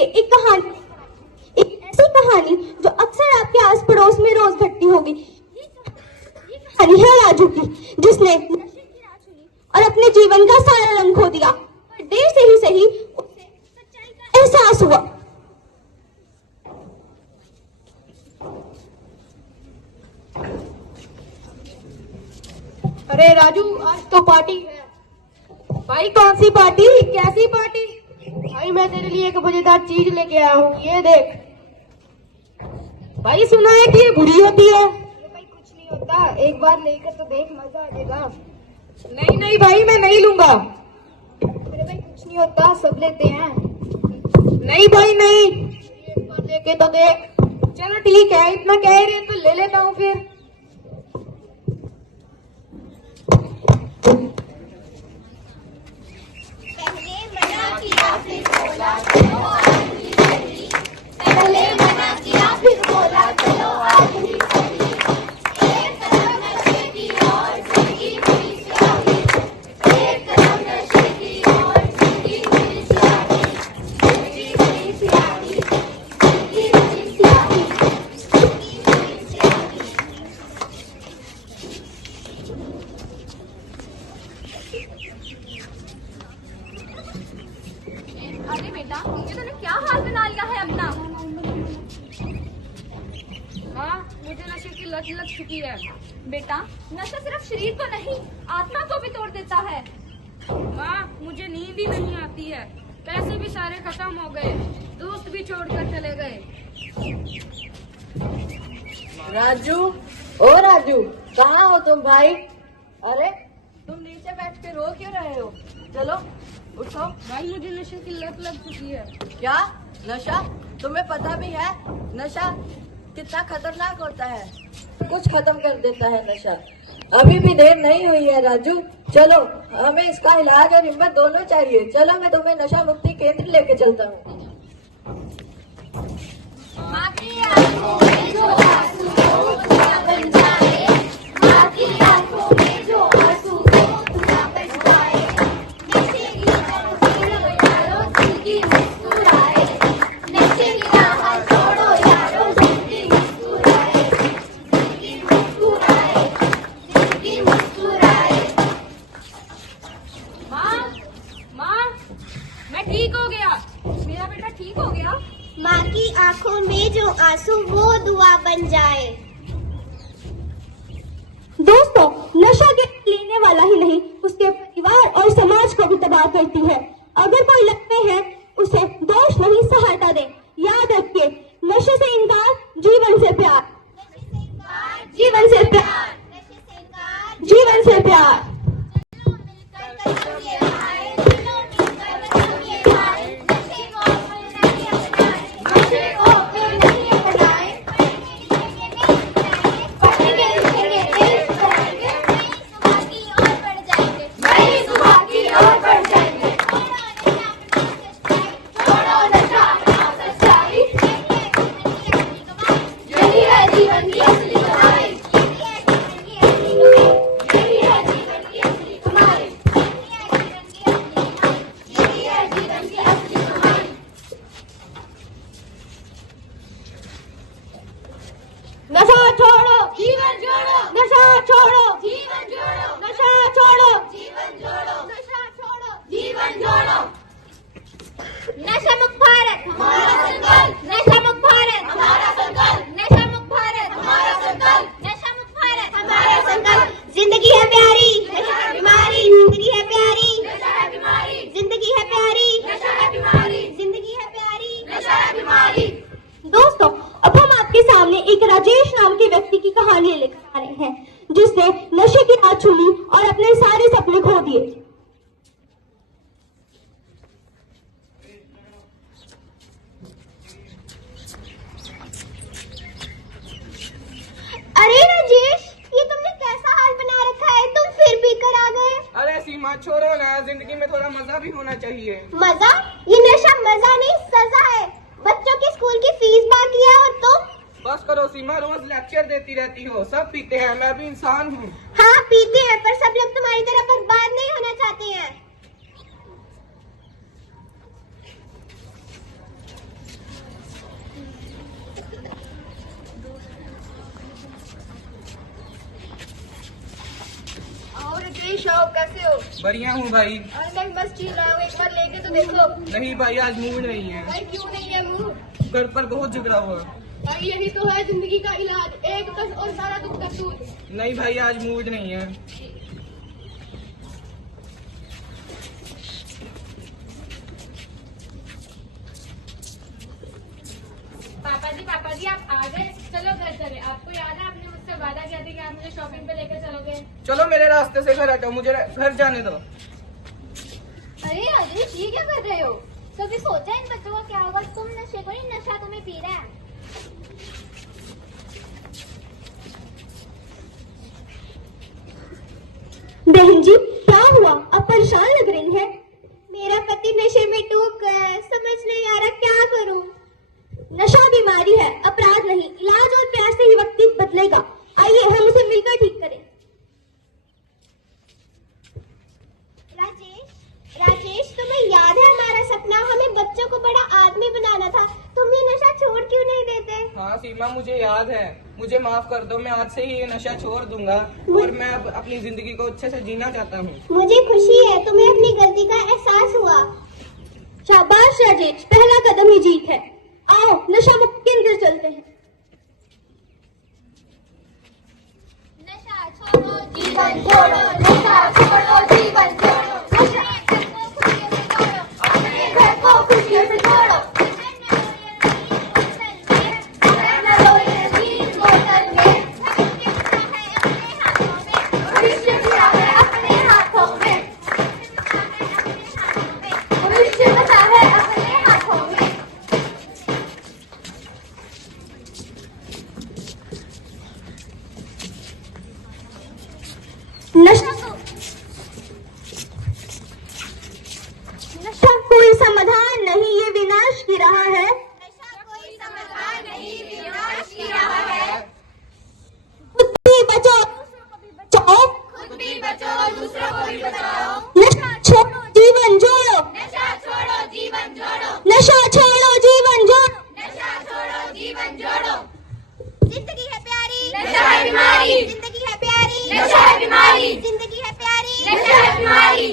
लिए एक कहानी, एक ऐसी कहानी जो अक्सर आपके आस पड़ोस में रोज घटती होगी। ये कहानी है राजू की, जिसने नशे की राह चुनी और अपने जीवन का सारा रंग खो दिया। पर देर से ही सही उसे सच्चाई का एहसास हुआ। अरे राजू, आज तो पार्टी है। भाई कौन सी पार्टी, कैसी पार्टी? भाई मैं तेरे लिए एक मजेदार चीज लेके आया हूँ, ये देख। भाई सुना है कि ये बुरी होती है। अरे भाई कुछ नहीं होता, एक बार लेकर तो देख, मजा आ जाएगा। नहीं नहीं भाई, मैं नहीं लूंगा। अरे भाई कुछ नहीं होता, सब लेते हैं। नहीं भाई नहीं, एक बार लेके तो देख। चलो ठीक है, इतना कह रहे हैं तो ले लेता हूँ फिर। पहले मना किया फिर बोला चलो आखिरी सही, एक कदम नशे की ओर जिंदगी हुई स्याही, एक कदम नशे की ओर जिंदगी हुई स्याही, जिंदगी हुई स्याही, जिंदगी हुई स्याही, जिंदगी हुई स्याही। अरे बेटा, ये तूने क्या हाल बना लिया है अपना? हाँ, मुझे नशे की लत लग चुकी है। बेटा, नशा सिर्फ शरीर को नहीं, आत्मा को भी तोड़ देता है। माँ, मुझे नींद ही नहीं आती है। पैसे भी सारे खत्म हो गए, दोस्त भी छोड़कर चले गए। राजू, ओ राजू, कहाँ हो तुम भाई? अरे तुम नीचे बैठ के रो क्यों रहे हो? चलो उठो। भाई मुझे नशे की लत लग चुकी है। क्या नशा? तुम्हें पता भी है नशा कितना खतरनाक होता है? कुछ खत्म कर देता है नशा। अभी भी देर नहीं हुई है राजू, चलो हमें इसका इलाज और हिम्मत दोनों चाहिए। चलो मैं तुम्हें नशा मुक्ति केंद्र लेके चलता हूँ। माँ की आंखों में जो आंसू हो धुआं बन जाए, माँ की आंखों में जो आंसू हो धुआं बन जाए, नशे की छोड़ो यारो जिंदगी मुस्कुराए, नशे की राह छोड़ो यारो जिंदगी मुस्कुराए, जिंदगी मुस्कुराए, जिंदगी मुस्कुराए। माँ, मैं ठीक हो गया। मेरा बेटा ठीक हो गया। माँ की आंखों में जो आंसू वो दुआ बन जाए। दोस्तों, नशा के लेने वाला ही नहीं, उसके परिवार और समाज को भी तबाह करती है। अगर कोई लत में है, उसे दोष नहीं सहायता दे। याद रखिए, नशे से इनकार, जीवन से प्यार। जीवन से प्यार, जीवन से प्यार। नशा छोड़ो, जीवन जोड़ो। नशा छोड़ो, जीवन जोड़ो। नशा छोड़ो, जीवन जोड़ो। नशा छोड़ो, जीवन जोड़ो। नशा मुक्त भारत हमारा संकल्प, नशा मुक्त भारत हमारा संकल्प, नशा मुक्त भारत हमारा संकल्प, नशा मुक्त भारत हमारा संकल्प। जिंदगी है प्यारी, नशा है बीमारी, जिंदगी है प्यारी, नशा है बीमारी, जिंदगी है प्यारी, नशा है बीमारी, जिंदगी है प्यारी, नशा है बीमारी। दोस्तों, अब हम आपके सामने एक राजेश नाम के व्यक्ति की कहानी लेकर आ रहे हैं, जिसने नशे की राह चुनी और अपने सारे सपने खो दिए। अरे राजेश, ये तुमने कैसा हाल बना रखा है? तुम फिर पी कर आ गए। अरे सीमा, छोड़ो ना, जिंदगी में थोड़ा मजा भी होना चाहिए। मजा? ये नशा मजा नहीं, सजा है। बच्चों की स्कूल की फीस बाकी है और तुम? बस करो सीमा, रोज लेक्चर देती रहती हो। सब पीते हैं, मैं भी इंसान हूँ। हाँ पीते हैं, पर सब लोग तुम्हारी तरह बर्बाद नहीं होना चाहते हैं। बढ़िया हूँ भाई। अरे मैं बस चिल रहा हूँ, एक बार लेके तो देखो। नहीं भाई, आज मूड नहीं है। भाई क्यों नहीं है मुंह? घर पर बहुत झगड़ा हुआ। भाई यही तो है जिंदगी का इलाज, एक कस और सारा दुख का सूद। नहीं भाई, आज मूड नहीं है। पापा जी आप आ गए। चलो घर चले। आपको याद है आपने मुझसे वादा किया था कि आप मुझे शॉपिंग पे लेकर चलोगे। चलो मेरे रास्ते से घर हटो, मुझे घर जाने दो। अरे राजेश ये क्या कर रहे हो? कभी सोचा इन बच्चों का क्या होगा? तुम नशे को नहीं, नशा तुम्हें पी रहा है। बहन जी क्या हुआ, अब परेशान लग रही है? मेरा पति नशे में डूब गया है, समझ नहीं आ रहा क्या करूं। नशा बीमारी है, अपराध नहीं। इलाज और प्यार से ही वक्त बदलेगा। आइए हम उसे मिलकर ठीक करें। राजेश तुम्हें याद है हमारा सपना? हमें बच्चों को बड़ा आदमी बनाना था। तुम ये नशा छोड़ क्यों नहीं देते? हाँ सीमा, मुझे याद है। मुझे माफ कर दो, मैं आज से ही ये नशा छोड़ दूंगा और मैं अब अपनी जिंदगी को अच्छे से जीना चाहता हूँ। मुझे खुशी है तुम्हें अपनी गलती का एहसास हुआ। शाबाश राजेश, पहला कदम ही जीत है। आओ नशा मुक्त केंद्र चलते हैं। नशा छोड़ो जीवन जोड़ो, नशा छोड़ो जीवन जोड़ो, अपने घर को खुशियों से जोड़ो। भविष्य बचा है अपने हाथों में, भविष्य बचा है अपने हाथों में। नशा कोई समाधान नहीं, ये विनाश की राह है। नशा कोई समाधान नहीं, विनाश की राह है। खुद भी बचो, बचाओ, खुद भी बचो, दूसरों को भी बचाओ। नशा छोड़ो जीवन जोड़ो, नशा छोड़ो जीवन जोड़ो, नशा छोड़ो जीवन जोड़ो। नशा छोड़ो जीवन जोड़ो। जिंदगी है प्यारी, नशा है बीमारी। जिंदगी है प्यारी, नशा है बीमारी। जिंदगी है प्यारी, नशा है बीमारी।